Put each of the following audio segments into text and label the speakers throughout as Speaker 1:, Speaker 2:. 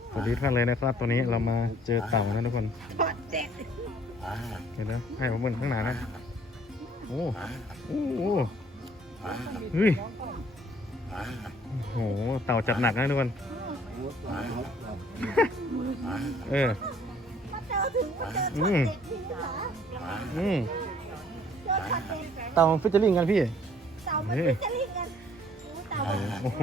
Speaker 1: สวัสดีท่านเลยนะครับตอนนี้เรามาเจอเต่านะทุกคนเห็นไหมให้ผมเบิ่งข้างหน้านะโอ้โหเฮ้ยโอ้โหเต่าจัดหนักนะทุกคนเออเต่าฟิชเชอร์ลิงกันพี่
Speaker 2: เต่ามันฟิชเชอร์ลิงกัน
Speaker 1: โอ้โห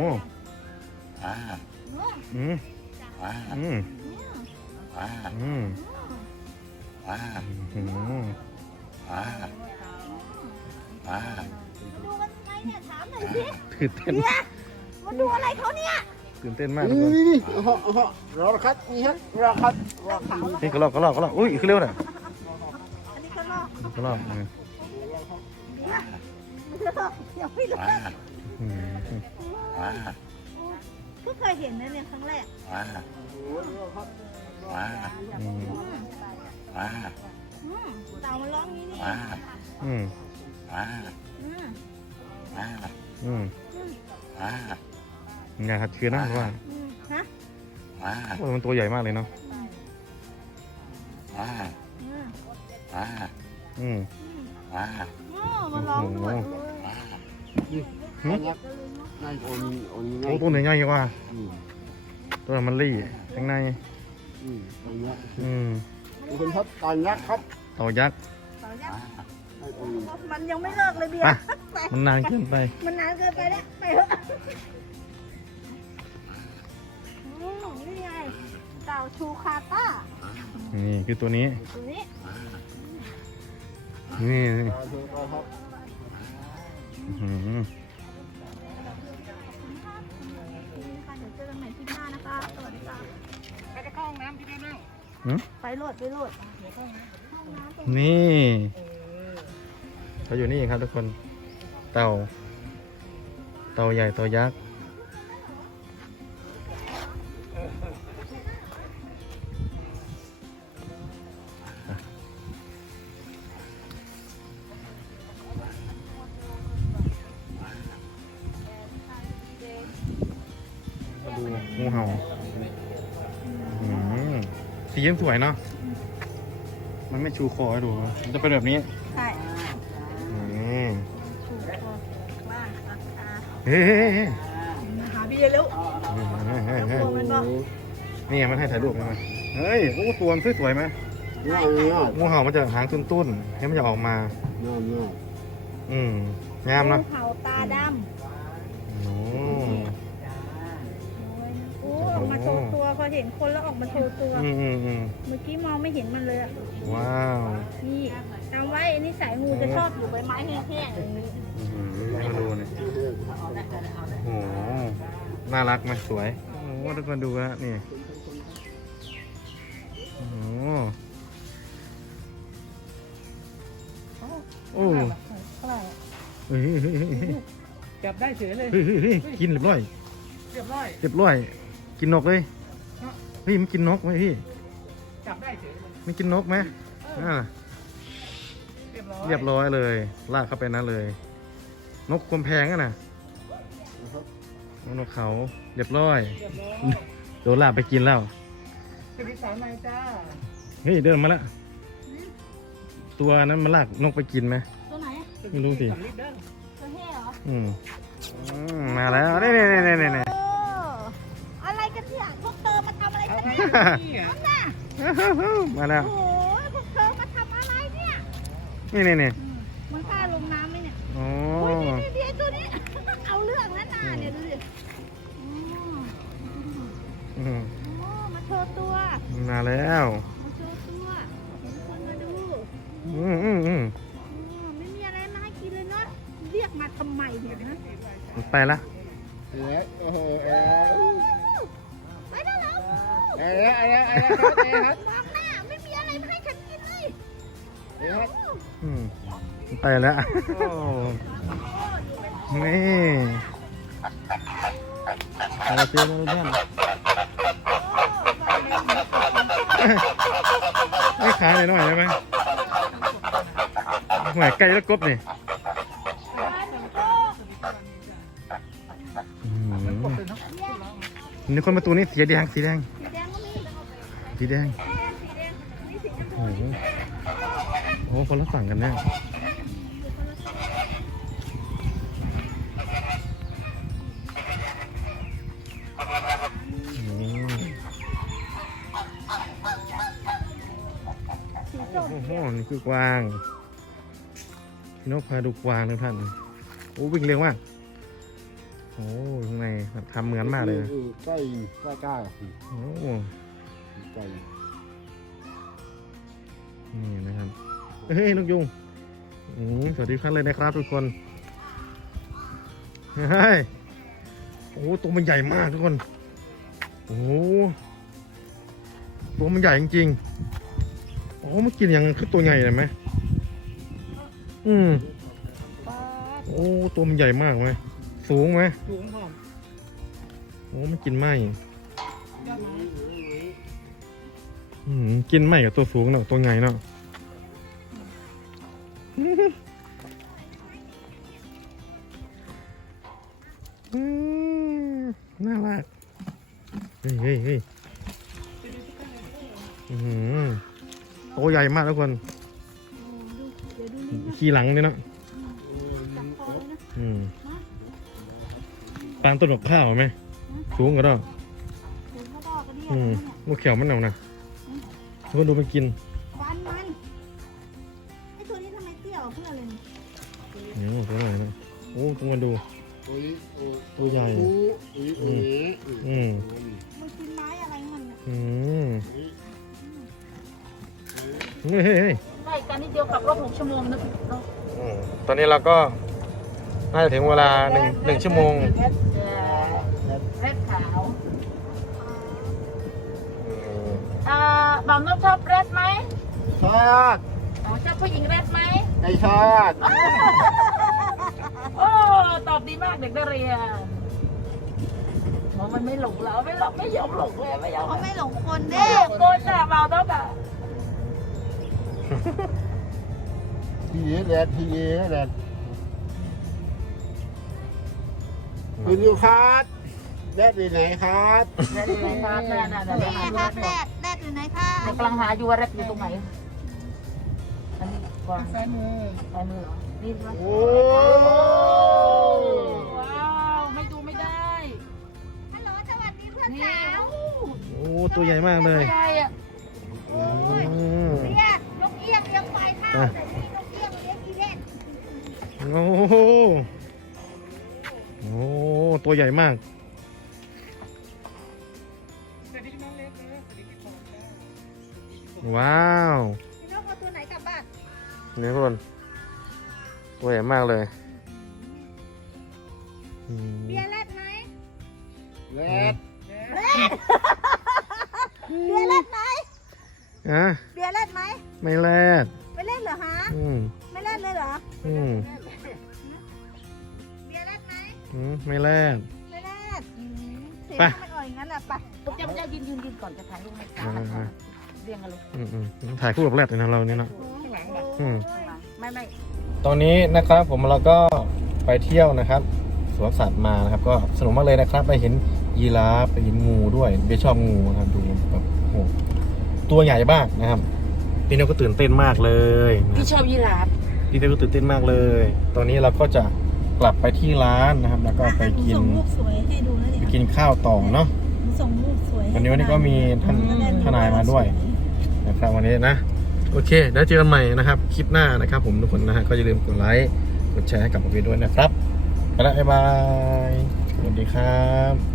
Speaker 2: ดูมันไงเนี่ยถามหน่อยสิ
Speaker 1: ตื่นเต้น
Speaker 2: มันดูอะไรเขาเนี่ย
Speaker 1: ตื่นเต้นมากทุกคน
Speaker 3: รอครับนี่ฮะรอครับ
Speaker 1: นี่ก็ลอกอุ้ยขึ้นเร็วหน่อย
Speaker 2: อันนี้ก็ลอก
Speaker 1: ก็ลอก
Speaker 2: เดี๋ยวไม่รู้เพิ่งเคยเห็นนะเนี่ยครั้งแรกเต่ามันร้องนี้นี่
Speaker 1: งานขัดเชือนะเพราะว่าโอ้มันตัวใหญ่มากเลยเนาะ
Speaker 2: มันร้องด้วย
Speaker 1: โอ้ตัวไหนใหญ่กว่าตัวมันรี่ข้างใน
Speaker 3: คุณครับตอนยักษ์ครับ
Speaker 1: เต่ายักษ์
Speaker 2: มันยังไม่เลิกเลยเบียร์
Speaker 1: มันนานเกินไป
Speaker 2: มันนานเกินไปแล้วไปเถอะนี่ไงเต่าชูคาต้า
Speaker 1: นี่คือตัวนี้นี่เดี๋ยว
Speaker 2: เจอกันใหม่ที่หน้านะคะสวัสดีค่ะ
Speaker 3: ไปเข้าห้องน้ำที่นั่ง
Speaker 2: ไปโหลด
Speaker 1: นี่เขาอยู่นี่ครับทุกคนเต่าใหญ่เต่ายักษ์ดูงูเห่าสียังสวยเนาะมันไม่ชูคอให้ดูมันจะเป็นแบบนี้
Speaker 2: ใช่ชูคอว่าง
Speaker 1: เฮ้ย
Speaker 2: หาเบียร์แล้ว
Speaker 1: นี่มันให้ถ่ายรูปไหมเฮ้ยโอ้ตัวมันสวยไหมงูเห่ามันจะหางตุ้นๆให้มันจะออกมางามนะ
Speaker 2: งูเห่าตาดำออกมาโชว์ตัวพอเห็นคนแล้วออกมาโชว์ตัวเมื่อกี้มองไม่เห็นมันเลย
Speaker 1: ว้าว
Speaker 2: นี่จำไว้นิสัยงูจะชอบอยู่ใบไม้แห้งๆอย่างนี้
Speaker 1: มาดูนี่โอ้น่ารักไหมสวยโอ้ทุกคนดูนะนี่โอ้
Speaker 3: จับได้เฉยเลย
Speaker 1: กินเรียบร้อยกินนกเลยพี่มันกินนกไหมพี่
Speaker 3: จับได้เฉย
Speaker 1: มันกินนกไหมเรียบร้อยเลยลากเข้าไปนั่นเลยนกกำแพงนะนกเขาเรียบร้อยโดนลากไปกินแล้วเฮ้ยเดินมาแล้วตัวนั้นมันลากนกไปกินไหม
Speaker 2: ตัวไหน
Speaker 1: ไม่รู้สิ
Speaker 2: ตัวแห่เหรอ
Speaker 1: มาแล้วนี่
Speaker 2: อะไรกันเนี่ยพวกเธอมาทำอะไรกันเนี่ย
Speaker 1: มาแล้ว
Speaker 2: โอ้ยพวกเธอมาทำอะไรเนี่ย
Speaker 1: นี่
Speaker 2: มันกล้าลงน้ำไหมเนี่ย
Speaker 1: โอ้
Speaker 2: ยเดี๋ยวตัวนี้เอาเรื่องแล้วนะเนี่ยดูดิมาโชว์ตัว
Speaker 1: มาแล้ว
Speaker 2: มาโชว์ตัวเห็นคนมาดูไม่มีอะไรมาให้กินเลยเนาะเรียกมาทำไมเนี่ยนะ
Speaker 1: ไปละ
Speaker 2: ไปได้แล้วมองหน้าไม่มีอะไรมาให้ฉันกินเลย
Speaker 1: ไปแล้วนี่อะไรเตี้ยเลยเนี่ยไม่ขายหน่อยได้ไหมหวยไก่แล้วกบนี่นี่คนประตูนี่สีแดง
Speaker 2: สีแดงก็มี
Speaker 1: สีแดง
Speaker 2: สีแดงนี่สีชมพู
Speaker 1: โอ้โหโอ้โหคนละฝั่งกันแน่อืม
Speaker 2: สีส้ม
Speaker 1: โอ้โหนี่คือกวางพี่นกพาดูกวางทุกท่านโอ้วิ่งเร็วมากโอ้ข้างในทำเหมือนมากเลยนะ
Speaker 3: ใกล้ใกล้
Speaker 1: โอ้
Speaker 3: ใกล้
Speaker 1: นี่นะครับเฮ้ยนกยุงสวัสดีครับเลยนะครับทุกคนเฮ้ยโอ้ตัวมันใหญ่มากทุกคนโอ้ตัวมันใหญ่จริงๆโอ้มันกินอย่างคือตัวใหญ่เลยไหมโอ้ตัวมันใหญ่มากไหมสูงไหม
Speaker 3: สูงหอม
Speaker 1: โอ้มันกินไหม
Speaker 3: ยอดไม้
Speaker 1: กินไหมกับตัวสูงเนาะตัวใหญ่เนาะน่ารักเฮ้ยตัวใหญ่มากทุกคน
Speaker 2: เดี๋ยวดูนี่
Speaker 1: ขี่หลังเนี่ยเนาะ
Speaker 2: จับคอเลยนะ
Speaker 1: ปางต้นดอกข้าวไหมสูงก็ได้
Speaker 2: เดี๋ยวเขาบอกกันเนี่ย
Speaker 1: ลูกเขียวมันเอานะทุกคนดูมันกิน
Speaker 2: ฟันมันไอ้ตัวนี้ทำไมเตี้ยเพื่ออะไรนี่
Speaker 1: ตัวใหญ่นะโอ้ทุกคนดูตัวใหญ่
Speaker 2: มันกินไม้อะไรมันน่ะ
Speaker 1: เฮ้ย
Speaker 2: ใกล้กันนิดเดียวขับรถ6 ชั่วโมงนะ
Speaker 1: ตอนนี้เราก็น่าจะถึงเวลาหนึ่งชั่วโมง
Speaker 2: เร็ดขาวบางนกชอบเร็ดไหม
Speaker 3: ชาติ
Speaker 2: ชอบผู้หญิงเร็ดไหม
Speaker 3: ในชาติ
Speaker 2: โอ้ตอบดีมากเด็กนักเรียนมันไม่หลงแล้วไม่ยอมหลงเลยไม่ยอมเขาไม่หลงคนเด้คนน่ะเบาต้องแบบ
Speaker 3: พี่แดดพี่แดดคุณยูครับแดดอยู่ไหนครับ
Speaker 2: แรดอยู่ไหนครับแรดครับแรดอยู่ไหนครับกำลังหาอยู่ว่าแรดอยู่ตรงไหนอันนี้ก่อนซ้ายมือเหรอนี่ใช่ไหม
Speaker 3: โอ้
Speaker 2: ว้าวไม่ดูไม่ได้ฮัลโหลสวัสดีเพื่อนสาว
Speaker 1: โอ้ตัวใหญ่มากเลย
Speaker 2: ใช่อ่ะโอ้ยเรียกนกเอี้ยงเลี้ยงควายข้าวแต่นี่นกเอี้ยงเลี้ยงอีเล่น
Speaker 1: โอ้โหตัวใหญ่มากว้าว
Speaker 2: พี่นกเอาตัวไหนกลับบ้าน
Speaker 1: นี่ทุกคนตัวใหญ่มากเลย
Speaker 2: เบียร์แรดไหม
Speaker 3: แดด
Speaker 2: เบียร์แรดไหม
Speaker 1: อ่ะ
Speaker 2: เบียร์แรดไหม
Speaker 1: ไม่แลด
Speaker 2: ไม่เล่นเหรอฮะ ไม่เล่นเลยเหรอ เบียร์แรดไหม
Speaker 1: ไม่แลด
Speaker 2: ไม่เล่นเสียง
Speaker 1: ไป
Speaker 2: มันอ่อยอย่างนั้นแหละไปเจ้ายืนก่อนจะถ่ายรูปให้ตาเรียงกันเลย
Speaker 1: ถ่ายคู่กับแรดเลยนะเราเนี่ยเนาะ
Speaker 2: ไม่
Speaker 1: ตอนนี้นะครับผมเราก็ไปเที่ยวนะครับสวนสัตว์มานะครับ ก็สนุกมากเลยนะครับ ไปเห็นยีราฟไปเห็นงูด้วยเบชอบงูนะครับดูแบบโอ้ตัวใหญ่มากนะครับพี่เนยก็ตื่นเต้นมากเลยนะ
Speaker 2: พี่ชอบยีราฟ
Speaker 1: พี่เนยก็ตื่นเต้นมากเลย ตอนนี้เราก็จะกลับไปที่ร้านนะครับ แล้วก็ไปกิน
Speaker 2: ส่งรูปสวยให้ดูนะ
Speaker 1: ไป
Speaker 2: เนี่ย
Speaker 1: กินข้าวต่อเนาะ
Speaker 2: ส่งรูปสวย
Speaker 1: วันนี้ก็มีทนายมาด้วยนะครับวันนี้นะโอเคแล้วเจอกันใหม่นะครับคลิปหน้านะครับผมทุกคนนะฮะก็อย่าลืมกดไลค์กดแชร์ให้กับผมด้วยนะครับไปแล้วบ๊ายบายสวัสดีครับ